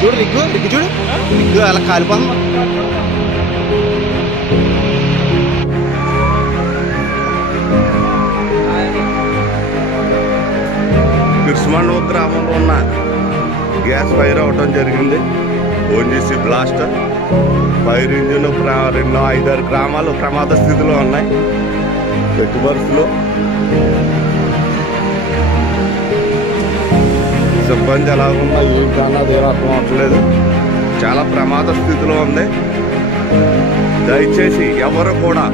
చూడు రిగ్గు చూడు రిగ్గు అలా కాలిపోతుంది. కృష్ణమండపం గ్రామంలో ఉన్న గ్యాస్ ఫైర్ అవటం జరిగింది. ఓఎన్జీసీ బ్లాస్ట్ ఫైర్ ఇంజిన్ 2-5-6 గ్రామాలు ప్రమాద స్థితిలో ఉన్నాయి. పెట్టుబడులు సిబ్బంది ఎలాగున్నా ఏంటన్నది ఏం అర్థం అవట్లేదు. చాలా ప్రమాద స్థితిలో ఉంది. దయచేసి ఎవరు కూడా